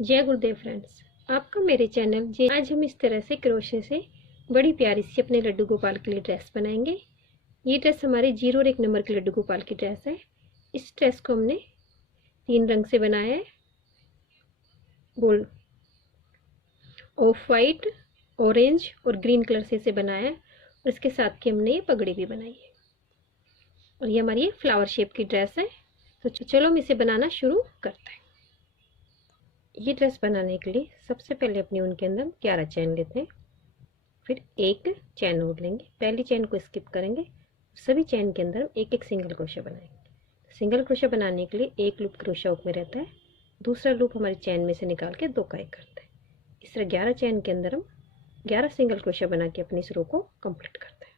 जय गुरुदेव फ्रेंड्स, आपका मेरे चैनल जे। आज हम इस तरह से क्रोशे से बड़ी प्यारी सी अपने लड्डू गोपाल के लिए ड्रेस बनाएंगे। ये ड्रेस हमारे 0 और 1 नंबर के लड्डू गोपाल की ड्रेस है। इस ड्रेस को हमने 3 रंग से बनाया है, गोल्ड, ऑफ वाइट, ऑरेंज और ग्रीन कलर से इसे बनाया है। और इसके साथ की हमने ये पगड़ी भी बनाई है और ये हमारी फ्लावर शेप की ड्रेस है। तो चलो हम इसे बनाना शुरू करते हैं। ये ड्रेस बनाने के लिए सबसे पहले अपनी ऊन के अंदर 11 चैन लेते हैं, फिर एक चैन और लेंगे, पहली चैन को स्किप करेंगे, सभी चैन के अंदर एक एक सिंगल क्रोशा बनाएंगे। सिंगल क्रोशा बनाने के लिए एक लूप क्रोशा हुक में रहता है, दूसरा लूप हमारी चैन में से निकाल के 2 का 1 करते हैं। इस तरह 11 चैन के अंदर हम 11 सिंगल क्रोशा बना के अपनी इस रो को कंप्लीट करते हैं।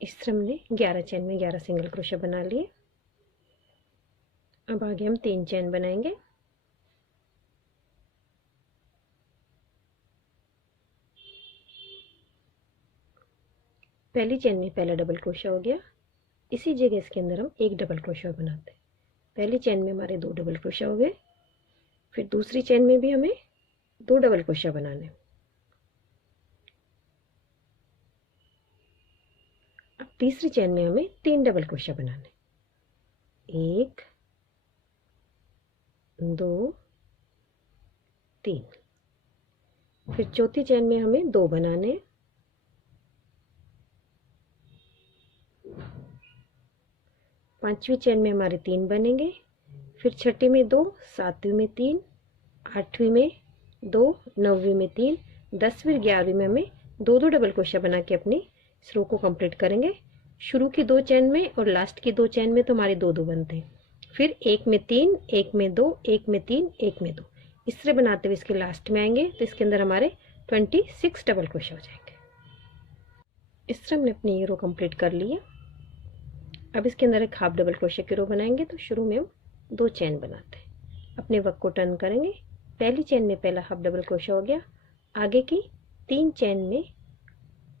इस तरह हमने 11 चैन में 11 सिंगल क्रोशा बना लिए। अब आगे हम 3 चैन बनाएंगे। पहली चैन में पहला डबल क्रोशा हो गया, इसी जगह इसके अंदर हम एक डबल क्रोशा बनाते हैं। पहली चैन में हमारे 2 डबल क्रोशा हो गए, फिर दूसरी चैन में भी हमें 2 डबल क्रोशा बनाने। अब तीसरी चैन में हमें 3 डबल क्रोशा बनाने, 1 2 3। फिर चौथी चैन में हमें 2 बनाने, पांचवी चैन में हमारे 3 बनेंगे, फिर छठी में 2, सातवीं में 3, आठवीं में 2, नौवीं में 3, 10वीं 11वीं में हमें 2 डबल क्रोशा बना के अपनी इस रो को कंप्लीट करेंगे। शुरू की 2 चैन में और लास्ट की 2 चैन में तो हमारे 2 बनते हैं, फिर एक में 3, एक में 2, एक में 3, एक में 2, इस तरह बनाते हुए इसके लास्ट में आएंगे तो इसके अंदर हमारे 26 डबल क्रोशा हो जाएंगे। इस तरह हमने अपनी ये रो कंप्लीट कर लिया। अब इसके अंदर एक हाफ डबल क्रोशे की रो बनाएंगे। तो शुरू में हम 2 चैन बनाते हैं, अपने वर्क को टर्न करेंगे, पहली चैन में पहला हाफ डबल क्रोशा हो गया, आगे की 3 चैन में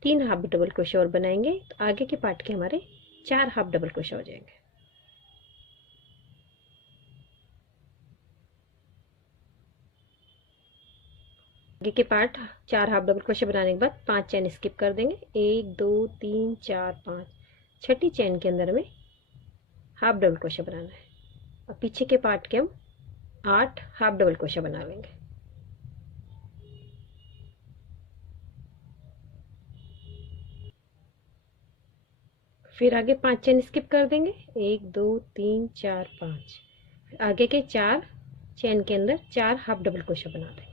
3 हाफ डबल क्रोशा और बनाएंगे तो आगे के पार्ट के हमारे 4 हाफ डबल क्रोशा हो जाएंगे। आगे के पार्ट 4 हाफ डबल क्रोशा बनाने के बाद 5 चैन स्किप कर देंगे, 1 2 3 4 5। छठी चैन के अंदर हमें हाफ डबल क्रोशा बनाना है और पीछे के पार्ट के हम 8 हाफ डबल क्रोशा बना लेंगे। फिर आगे 5 चैन स्किप कर देंगे, 1 2 3 4 5। फिर आगे के 4 चैन के अंदर 4 हाफ डबल क्रोशा बना देंगे।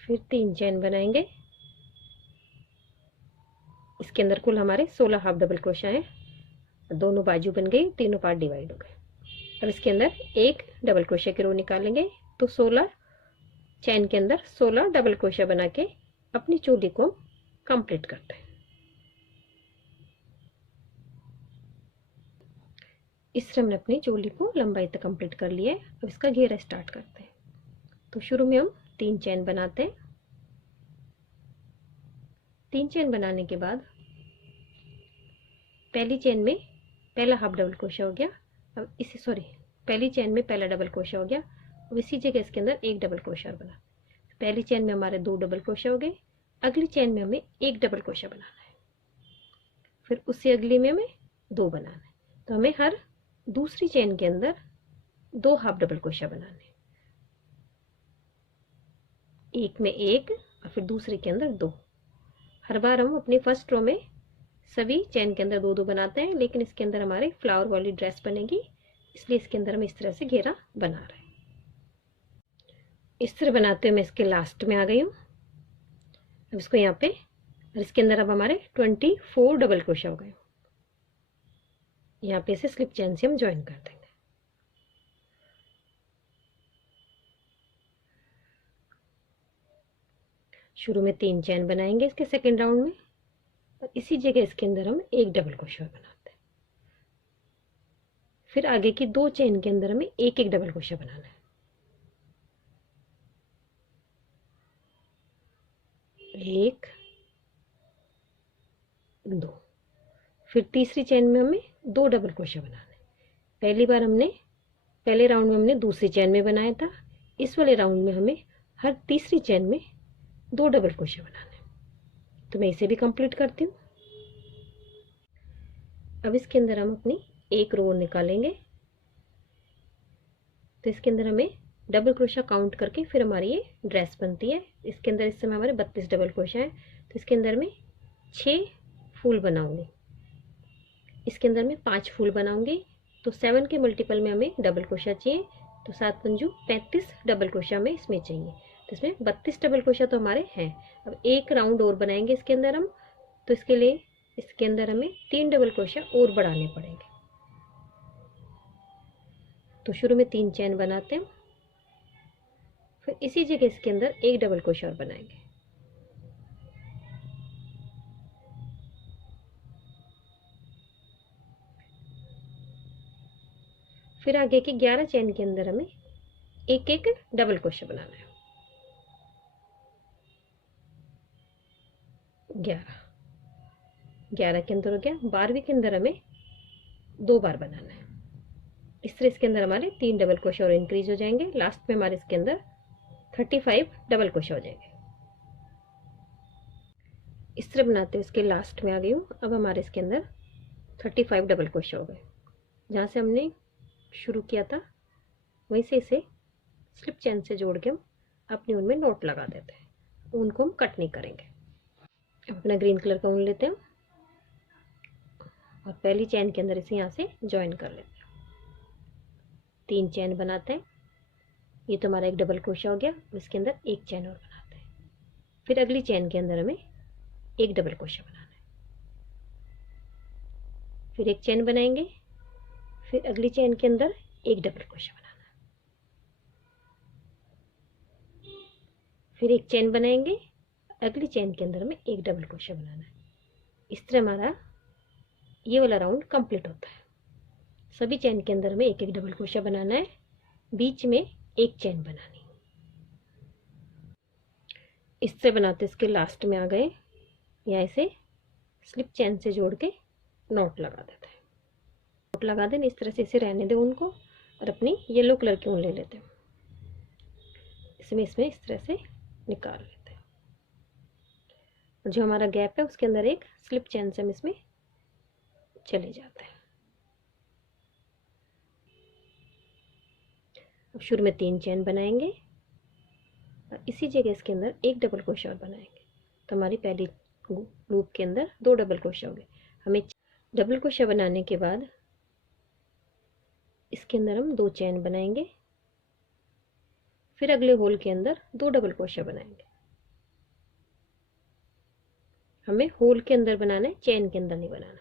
फिर 3 चैन बनाएंगे, इसके अंदर कुल हमारे 16 हाफ डबल क्रोशा हैं, दोनों बाजू बन गई, तीनों पार्ट डिवाइड हो गए। अब इसके अंदर एक डबल क्रोशे की रो निकालेंगे तो 16 चैन के अंदर 16 डबल क्रोशा बना के अपनी चोली को कंप्लीट करते हैं। इस तरह हमने अपनी चोली को लंबाई तक कंप्लीट कर लिया है। अब इसका घेरा स्टार्ट करते हैं। तो शुरू में हम 3 चैन बनाते हैं। 3 चैन बनाने के बाद पहली चैन में पहला हाफ डबल क्रोशा हो गया, अब इसी पहली चैन में पहला डबल क्रोशा हो गया, अब इसी जगह इसके अंदर एक डबल क्रोशा बना। पहली चैन में हमारे 2 डबल क्रोशा हो गए, अगली चैन में हमें एक डबल क्रोशा बनाना है, फिर उससे अगली में हमें 2 बनाना है। तो हमें हर दूसरी चैन के अंदर 2 हाफ डबल क्रोशा बनाने, एक में 1 और फिर दूसरे के अंदर 2। हर बार हम अपनी फर्स्ट रो में सभी चैन के अंदर 2 बनाते हैं, लेकिन इसके अंदर हमारे फ्लावर वाली ड्रेस बनेगी, इसलिए इसके अंदर हम इस तरह से घेरा बना रहे हैं। इस तरह बनाते हुए मैं इसके लास्ट में आ गई हूँ। अब इसको यहाँ पे, और इसके अंदर अब हमारे 24 डबल क्रोशा हो गए। यहाँ पे इसे स्लिप चैन से हम ज्वाइन कर देंगे। शुरू में 3 चैन बनाएंगे इसके सेकेंड राउंड में, और इसी जगह इसके अंदर हम एक डबल क्रोशा बनाते हैं। फिर आगे की 2 चैन के अंदर हमें एक एक डबल क्रोशा बनाना है। 1 2। फिर तीसरी चेन में हमें 2 डबल क्रोशिया बनाना है। पहले राउंड में हमने दूसरी चेन में बनाया था, इस वाले राउंड में हमें हर तीसरी चेन में 2 डबल क्रोशिया बनाना है। तो मैं इसे भी कंप्लीट करती हूँ। अब इसके अंदर हम अपनी एक रो निकालेंगे। तो इसके अंदर हमें डबल क्रोशिया काउंट करके फिर हमारी ये ड्रेस बनती है। इसके अंदर इस समय हमारे 32 डबल क्रोशिया है। तो इसके अंदर में 6 फूल बनाऊंगी, इसके अंदर में 5 फूल बनाऊंगी। तो 7 के मल्टीपल में हमें डबल क्रोशिया चाहिए। तो 7 पंजू 35 डबल क्रोशिया हमें इसमें चाहिए। तो इसमें 32 डबल क्रोशिया तो हमारे हैं। अब एक राउंड और बनाएंगे इसके अंदर हम। तो इसके लिए इसके अंदर हमें 3 डबल क्रोशिया और बढ़ाने पड़ेंगे। तो शुरू में 3 चैन बनाते हैं, फिर इसी जगह इसके अंदर एक डबल क्रोशिया और बनाएंगे। फिर आगे के 11 चैन के अंदर हमें एक एक डबल क्रोशिया बनाना है। 11 के अंदर हो गया। 12वीं के अंदर हमें 2 बार बनाना है। इस तरह इसके अंदर हमारे 3 डबल क्रोशिया और इंक्रीज हो जाएंगे। लास्ट में हमारे इसके अंदर 35 डबल क्रोशिया हो जाएंगे। इस तरह बनाते हुए इसके लास्ट में आ गई हूँ। अब हमारे इसके अंदर 35 डबल क्रोशिया हो गए। जहाँ से हमने शुरू किया था वहीं से इसे स्लिप चेन से जोड़ के हम अपनी ऊन में नोट लगा देते हैं। ऊन को हम कट नहीं करेंगे। अब अपना ग्रीन कलर का ऊन लेते हैं और पहली चैन के अंदर इसे यहाँ से ज्वाइन कर लेते हैं। 3 चैन बनाते हैं। ये तो हमारा एक डबल क्रोशिया हो गया। इसके अंदर एक चैन और बनाते हैं। फिर अगली चैन के अंदर हमें एक डबल क्रोशिया बनाना है। फिर एक चैन बनाएंगे, फिर अगली चैन के अंदर एक डबल क्रोशिया बनाना है। फिर एक चैन बनाएंगे, अगली चैन के अंदर हमें एक डबल क्रोशिया बनाना है। इस तरह हमारा ये वाला राउंड कंप्लीट होता है। सभी चैन के अंदर हमें एक एक डबल क्रोशिया बनाना है, बीच में एक चैन बनानी। इससे बनाते इसके लास्ट में आ गए। यहाँ इसे स्लिप चैन से जोड़ के नॉट लगा देते हैं। नॉट लगा दें, इस तरह से इसे रहने दें उनको और अपनी येलो कलर की ऊन ले लेते हैं। इसमें इस तरह से निकाल लेते हैं। और जो हमारा गैप है उसके अंदर एक स्लिप चैन से हम इसमें चले जाते हैं। अब शुरू में 3 चैन बनाएंगे और इसी जगह इसके अंदर एक डबल क्रोशिया और बनाएंगे। तो हमारी पहली लूप के अंदर 2 डबल क्रोशिया हो गए। हमें डबल क्रोशिया बनाने के बाद इसके अंदर हम 2 चैन बनाएंगे, फिर अगले होल के अंदर 2 डबल क्रोशिया बनाएंगे। हमें होल के अंदर बनाना है, चैन के अंदर नहीं बनाना।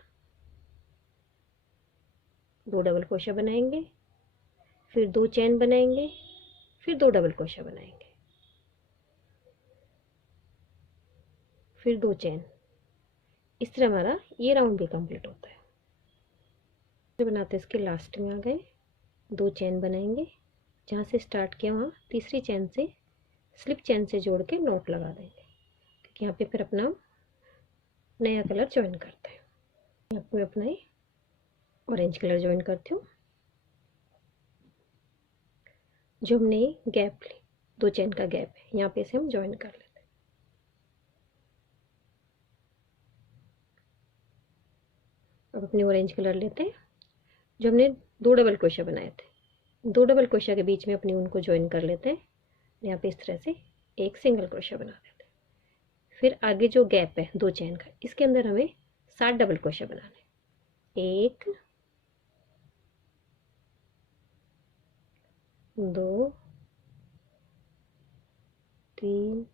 2 डबल क्रोशिया बनाएंगे, फिर 2 चैन बनाएंगे, फिर 2 डबल क्रोशिया बनाएंगे, फिर 2 चैन। इस तरह हमारा ये राउंड भी कंप्लीट होता है। बनाते इसके लास्ट में आ गए। 2 चैन बनाएंगे, जहाँ से स्टार्ट किया वहाँ तीसरी चैन से स्लिप चैन से जोड़ के नॉट लगा देंगे, क्योंकि यहाँ पे फिर अपना नया कलर ज्वाइन करते हैं। यहाँ पे मैं अपना ऑरेंज कलर ज्वाइन करती हूँ। जो हमने गैप ली 2 चैन का गैप है, यहाँ पे इसे हम ज्वाइन कर लेते हैं। अब अपने ऑरेंज कलर लेते हैं। जो हमने 2 डबल क्रोशिया बनाए थे, 2 डबल क्रोशिया के बीच में अपनी ऊन को ज्वाइन कर लेते हैं। यहाँ पे इस तरह से एक सिंगल क्रोशिया बना देते हैं। फिर आगे जो गैप है 2 चैन का, इसके अंदर हमें 7 डबल क्रोशिया बनाने। 1 2 3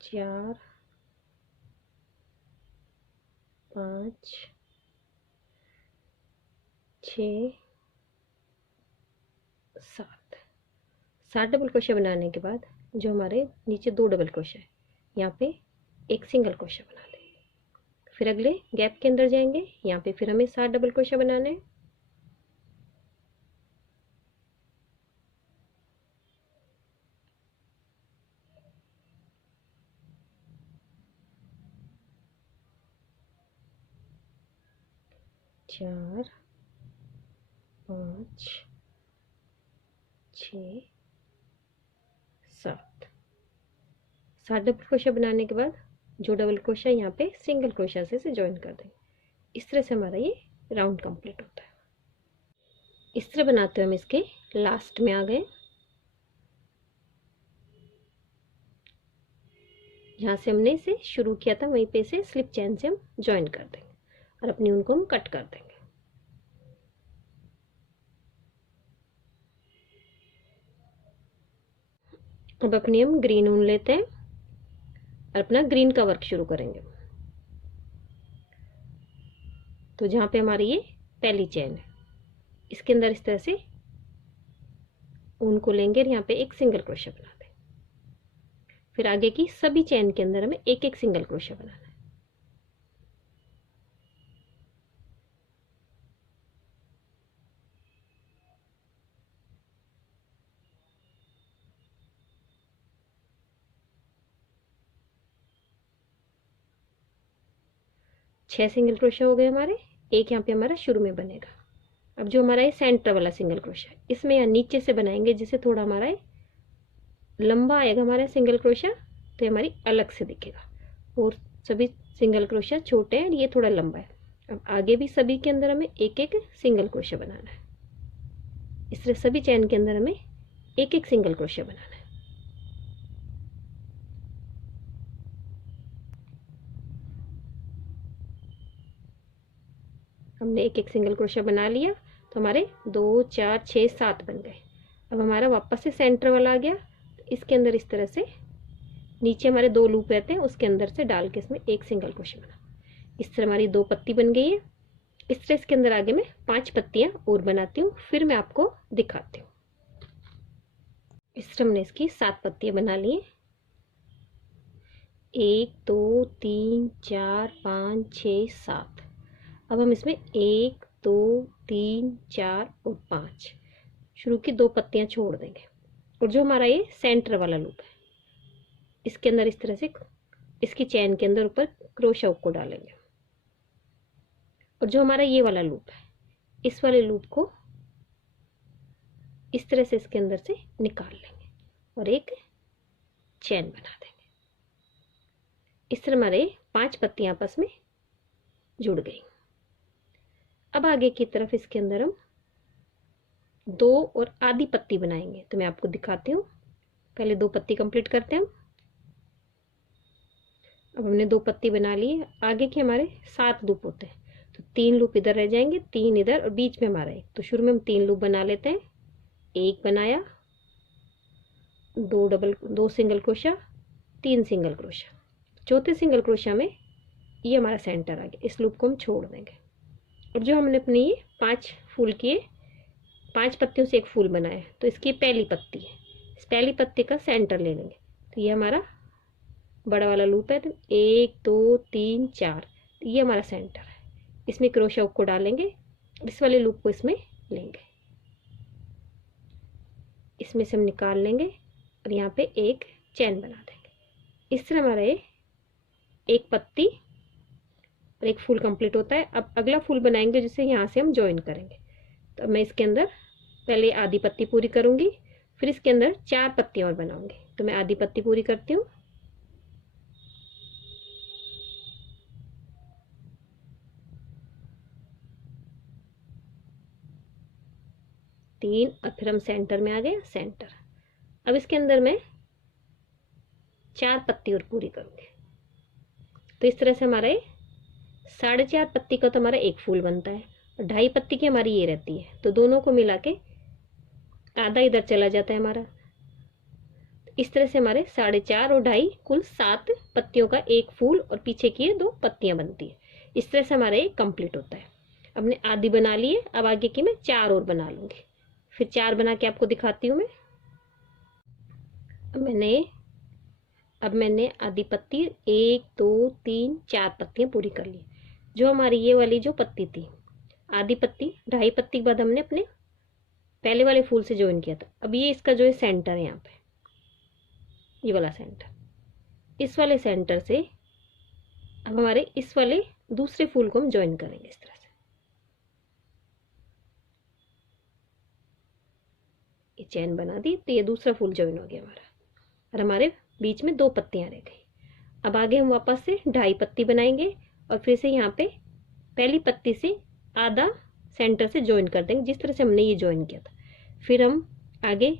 4 5 6 7 डबल क्रोशिया बनाने के बाद जो हमारे नीचे 2 डबल क्रोशिया है, यहाँ पे एक सिंगल क्रोशिया बना देंगे। फिर अगले गैप के अंदर जाएंगे, यहाँ पे फिर हमें 7 डबल क्रोशिया बनाने हैं। 4 5 6 7 डबल क्रोशिया बनाने के बाद जो डबल क्रोशिया यहाँ पे सिंगल क्रोशिया से ज्वाइन कर देंगे। इस तरह से हमारा ये राउंड कंप्लीट होता है। इस तरह बनाते हुए हम इसके लास्ट में आ गए। जहाँ से हमने इसे शुरू किया था वहीं पे इसे स्लिप चेन से हम ज्वाइन कर देंगे और अपनी ऊन को हम कट कर देंगे। अब अपनी हम ग्रीन ऊन लेते हैं और अपना ग्रीन का वर्क शुरू करेंगे। तो जहाँ पे हमारी ये पहली चेन है, इसके अंदर इस तरह से ऊन को लेंगे और यहाँ पे एक सिंगल क्रोशिया बना दें। फिर आगे की सभी चेन के अंदर हमें एक एक सिंगल क्रोशिया बनाना है। छह सिंगल क्रोशिया हो गए हमारे। एक यहाँ पे हमारा शुरू में बनेगा। अब जो हमारा ये सेंटर वाला सिंगल क्रोशिया, इसमें यहाँ नीचे से बनाएंगे जिससे थोड़ा हमारा लंबा आएगा हमारा सिंगल क्रोशिया, तो हमारी अलग से दिखेगा। और सभी सिंगल क्रोशिया छोटे हैं, ये थोड़ा लंबा है। अब आगे भी सभी के अंदर हमें एक एक सिंगल क्रोशिया बनाना है। इस तरह सभी चैन के अंदर हमें एक एक सिंगल क्रोशिया बनाना है। हमने एक एक सिंगल क्रोशिया बना लिया, तो हमारे 2 4 6 7 बन गए। अब हमारा वापस से सेंटर वाला आ गया। इसके अंदर इस तरह से नीचे हमारे 2 लूप रहते हैं, उसके अंदर से डाल के इसमें एक सिंगल क्रोशिया बना। इस तरह हमारी 2 पत्ती बन गई है। इस तरह इसके अंदर आगे मैं 5 पत्तियां और बनाती हूँ, फिर मैं आपको दिखाती हूँ। इस तरह हमने इसकी 7 पत्तियां बना ली। 1 2 3 4 5 6 7। अब हम इसमें 1 2 3 4 और 5 शुरू की 2 पत्तियां छोड़ देंगे। और जो हमारा ये सेंटर वाला लूप है, इसके अंदर इस तरह से इसकी चैन के अंदर ऊपर क्रोशिया हुक को डालेंगे। और जो हमारा ये वाला लूप है, इस वाले लूप को इस तरह से इसके अंदर से निकाल लेंगे और एक चैन बना देंगे। इस तरह हमारे 5 पत्तियां आपस में जुड़ गई। अब आगे की तरफ इसके अंदर हम 2 और आधी पत्ती बनाएंगे, तो मैं आपको दिखाती हूँ। पहले 2 पत्ती कंप्लीट करते हैं हम। अब हमने 2 पत्ती बना ली है। आगे के हमारे 7 लूप होते हैं, तो 3 लूप इधर रह जाएंगे, 3 इधर और बीच में हमारा एक। तो शुरू में हम 3 लूप बना लेते हैं। एक बनाया, 2 सिंगल क्रोशिया, 3 सिंगल क्रोशिया। चौथे सिंगल क्रोशिया में ये हमारा सेंटर आ गया। इस लूप को हम छोड़ देंगे। और जो हमने अपनी ये 5 फूल किए, 5 पत्तियों से एक फूल बनाया, तो इसकी पहली पत्ती है। इस पहली पत्ती का सेंटर ले लेंगे, तो ये हमारा बड़ा वाला लूप है। तो 1 2 3 4, तो ये हमारा सेंटर है। इसमें क्रोशिया हुक को डालेंगे, इस वाले लूप को इसमें लेंगे, इसमें से हम निकाल लेंगे और यहाँ पे एक चैन बना देंगे। इस तरह हमारा ये एक पत्ती और एक फूल कंप्लीट होता है। अब अगला फूल बनाएंगे जिसे यहाँ से हम ज्वाइन करेंगे। तो मैं इसके अंदर पहले आधी पत्ती पूरी करूंगी, फिर इसके अंदर 4 पत्तियां और बनाऊंगी। तो मैं आधी पत्ती पूरी करती हूँ। तीन, और फिर हम सेंटर में आ गए, सेंटर। अब इसके अंदर मैं 4 पत्ती और पूरी करूंगी। तो इस तरह से हमारा ये 4.5 पत्ती का तो हमारा एक फूल बनता है और 2.5 पत्ती की हमारी ये रहती है। तो दोनों को मिला के आधा इधर चला जाता है हमारा। इस तरह से हमारे 4.5 और 2.5 कुल 7 पत्तियों का एक फूल और पीछे की 2 पत्तियां बनती है। इस तरह से हमारा ये कंप्लीट होता है। अब ने आधी बना ली है, अब आगे की मैं 4 और बना लूंगी, फिर 4 बना के आपको दिखाती हूँ मैं। अब मैंने आधी पत्ती 1 2 3 4 पत्तियां पूरी कर ली। जो हमारी ये वाली जो पत्ती थी, आधी पत्ती 2.5 पत्ती के बाद हमने अपने पहले वाले फूल से ज्वाइन किया था। अब ये इसका जो है सेंटर है, यहाँ पे ये वाला सेंटर, इस वाले सेंटर से अब हमारे इस वाले दूसरे फूल को हम ज्वाइन करेंगे इस तरह से। ये चैन बना दी, तो ये दूसरा फूल ज्वाइन हो गया हमारा, और हमारे बीच में 2 पत्तियां रह गई। अब आगे हम वापस से 2.5 पत्ती बनाएंगे और फिर से यहाँ पे पहली पत्ती से आधा सेंटर से ज्वाइन कर देंगे, जिस तरह से हमने ये ज्वाइन किया था। फिर हम आगे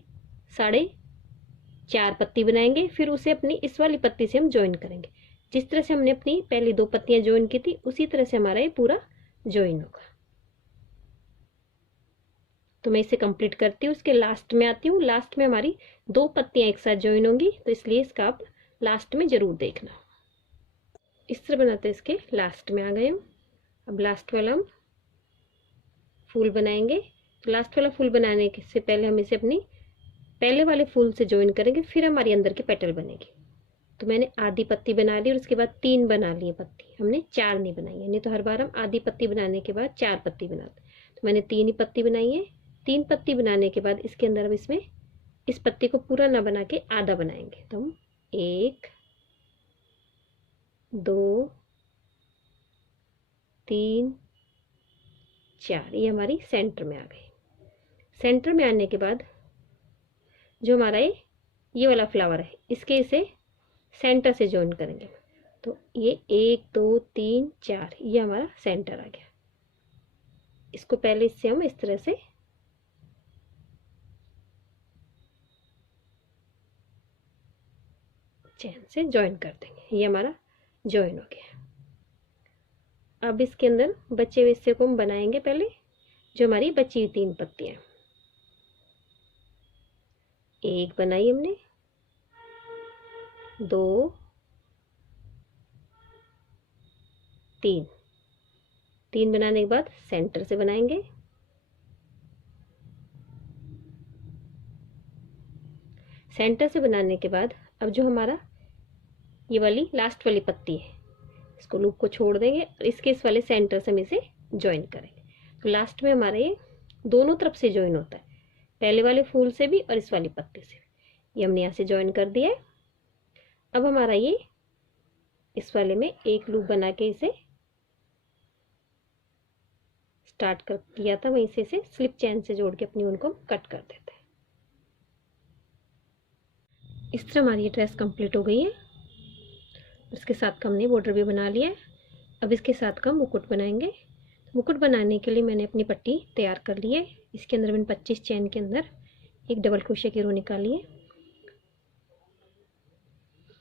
4.5 पत्ती बनाएंगे, फिर उसे अपनी इस वाली पत्ती से हम ज्वाइन करेंगे। जिस तरह से हमने अपनी पहली 2 पत्तियां ज्वाइन की थी, उसी तरह से हमारा ये पूरा ज्वाइन होगा। तो मैं इसे कंप्लीट करती हूँ, उसके लास्ट में आती हूँ। लास्ट में हमारी 2 पत्तियां एक साथ ज्वाइन होंगी, तो इसलिए इसका आप लास्ट में जरूर देखना। इस तरह बनाते हैं, इसके लास्ट में आ गए हम। अब लास्ट वाला हम फूल बनाएंगे। तो लास्ट वाला फूल बनाने से पहले हम इसे अपनी पहले वाले फूल से ज्वाइन करेंगे, फिर हमारी अंदर की पेटल बनेगी। तो मैंने आधी पत्ती बना ली और उसके बाद 3 बना ली पत्ती, हमने 4 नहीं बनाई है। नहीं तो हर बार हम आधी पत्ती बनाने के बाद 4 पत्ती बनाते। तो मैंने 3 ही पत्ती बनाई है। 3 पत्ती बनाने के बाद इसके अंदर हम इसमें इस पत्ती को पूरा ना बना के आधा बनाएंगे। तो हम 1 2 3 4, ये हमारी सेंटर में आ गई। सेंटर में आने के बाद जो हमारा ये वाला फ्लावर है, इसके इसे सेंटर से ज्वाइन करेंगे। तो ये 1 2 3 4, ये हमारा सेंटर आ गया। इसको पहले इससे हम इस तरह से चैन से ज्वाइन कर देंगे। ये हमारा ज्वाइन हो गया। अब इसके अंदर बचे हुए हिस्से को हम बनाएंगे। पहले जो हमारी बची हुई 3 पत्तियां, 1 बनाई हमने, 2 3, 3 बनाने के बाद सेंटर से बनाएंगे। सेंटर से बनाने के बाद अब जो हमारा ये वाली लास्ट वाली पत्ती है, इसको लूप को छोड़ देंगे और इसके इस वाले सेंटर से हम इसे ज्वाइन करेंगे। तो लास्ट में हमारा ये दोनों तरफ से ज्वाइन होता है, पहले वाले फूल से भी और इस वाली पत्ती से भी। ये हमने यहाँ से ज्वाइन कर दिया है। अब हमारा ये इस वाले में एक लूप बना के इसे स्टार्ट कर किया था, वहीं से इसे स्लिप चैन से जोड़ के अपनी उनको कट कर देते हैं। इस तरह हमारी ये ड्रेस कंप्लीट हो गई है। इसके साथ का हमने बॉर्डर भी बना लिया है। अब इसके साथ का मुकुट बनाएंगे। मुकुट बनाने के लिए मैंने अपनी पट्टी तैयार कर ली है। इसके अंदर मैंने 25 चैन के अंदर एक डबल क्रोशे की रो निकाली है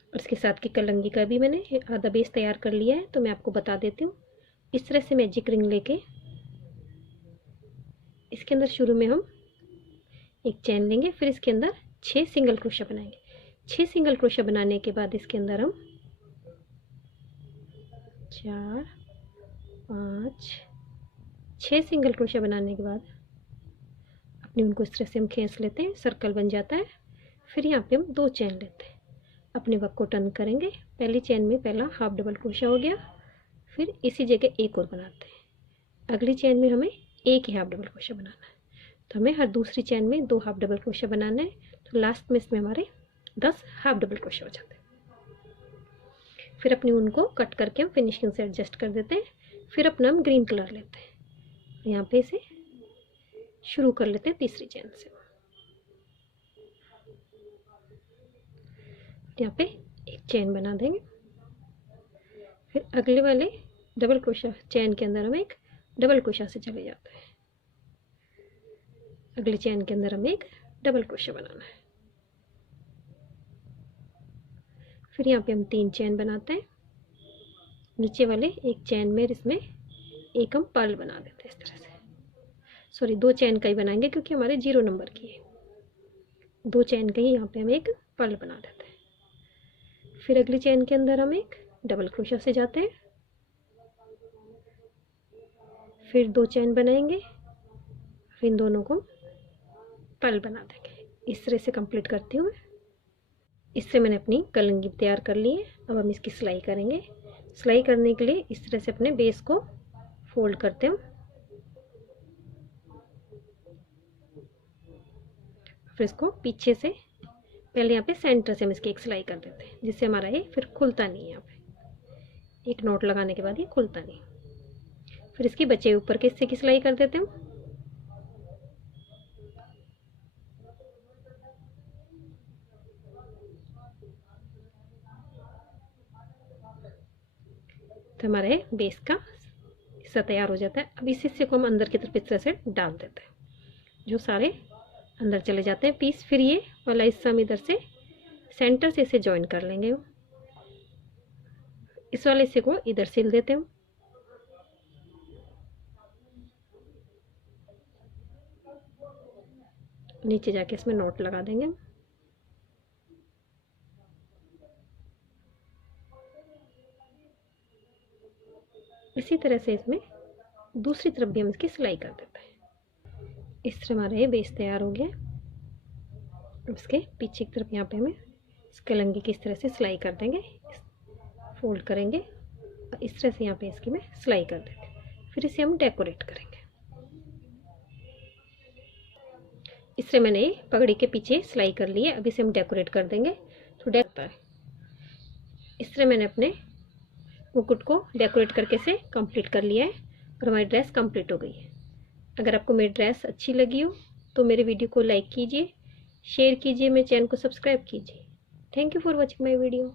और इसके साथ की कलंगी का भी मैंने आधा बेस तैयार कर लिया है। तो मैं आपको बता देती हूँ। इस तरह से मैजिक रिंग लेके इसके अंदर शुरू में हम एक चैन लेंगे, फिर इसके अंदर 6 सिंगल क्रोशा बनाएंगे। 6 सिंगल क्रोशा बनाने के बाद इसके अंदर हम 4 5 6 सिंगल क्रोशा बनाने के बाद अपनी उनको इस तरह से हम खींच लेते हैं, सर्कल बन जाता है। फिर यहाँ पे हम 2 चैन लेते हैं, अपने वर्क को टर्न करेंगे। पहली चैन में पहला हाफ डबल क्रोशा हो गया, फिर इसी जगह एक और बनाते हैं। अगली चैन में हमें एक ही हाफ डबल क्रोशा बनाना है, तो हमें हर दूसरी चैन में 2 हाफ डबल क्रोशा बनाना है। तो लास्ट में इसमें हमारे 10 हाफ डबल क्रोशा हो जाते हैं। फिर अपनी उनको कट करके हम फिनिशिंग से एडजस्ट कर देते हैं। फिर अपना हम ग्रीन कलर लेते हैं, यहाँ पे इसे शुरू कर लेते हैं तीसरी चैन से। यहाँ पे एक चैन बना देंगे, फिर अगले वाले डबल क्रोशा चैन के अंदर हम एक डबल क्रोशा से चले जाते हैं। अगली चैन के अंदर हमें एक डबल क्रोशा बनाना है। फिर यहाँ पे हम 3 चैन बनाते हैं। नीचे वाले एक चैन में इसमें एक हम पर्ल बना देते हैं इस तरह से। सॉरी, 2 चैन का ही बनाएंगे क्योंकि हमारे 0 नंबर की है। 2 चैन का ही यहाँ पे हम एक पर्ल बना देते हैं। फिर अगली चैन के अंदर हम एक डबल क्रोशा से जाते हैं, फिर 2 चैन बनाएंगे, फिर इन दोनों को पर्ल बना देंगे। इस तरह से कंप्लीट करती हूँ मैं। इससे मैंने अपनी कलंगी तैयार कर ली है। अब हम इसकी सिलाई करेंगे। सिलाई करने के लिए इस तरह से अपने बेस को फोल्ड करते हैं, फिर इसको पीछे से पहले यहाँ पे सेंटर से हम इसकी एक सिलाई कर देते हैं, जिससे हमारा ये फिर खुलता नहीं है। यहाँ पे एक नोट लगाने के बाद ये खुलता नहीं। फिर इसकी बचे ऊपर के हिस्से की सिलाई कर देते हैं। तो हमारे बेस का हिस्सा तैयार हो जाता है। अब इस हिस्से को हम अंदर की तरफ इस तरह से डाल देते हैं, जो सारे अंदर चले जाते हैं पीस। फिर ये वाला हिस्सा हम इधर से सेंटर से इसे ज्वाइन कर लेंगे। इस वाले हिस्से को इधर सिल देते हैं। नीचे जाके इसमें नॉट लगा देंगे। इसी तरह से इसमें दूसरी तरफ भी हम इसकी सिलाई कर देते हैं। इस तरह हमारा ये बेस तैयार हो गया। अब इसके पीछे की तरफ यहाँ पे हमें इस कलंगी की इस तरह से सिलाई कर देंगे, फोल्ड करेंगे और इस तरह से यहाँ पे इसकी में सिलाई कर देंगे। फिर इसे हम डेकोरेट करेंगे। इस तरह मैंने पगड़ी के पीछे सिलाई कर ली है। अब इसे हम डेकोरेट कर देंगे। तो इस तरह मैंने अपने मुकुट को डेकोरेट करके से कंप्लीट कर लिया है और हमारी ड्रेस कंप्लीट हो गई है। अगर आपको मेरी ड्रेस अच्छी लगी हो तो मेरे वीडियो को लाइक कीजिए, शेयर कीजिए, मेरे चैनल को सब्सक्राइब कीजिए। Thank you for watching my video.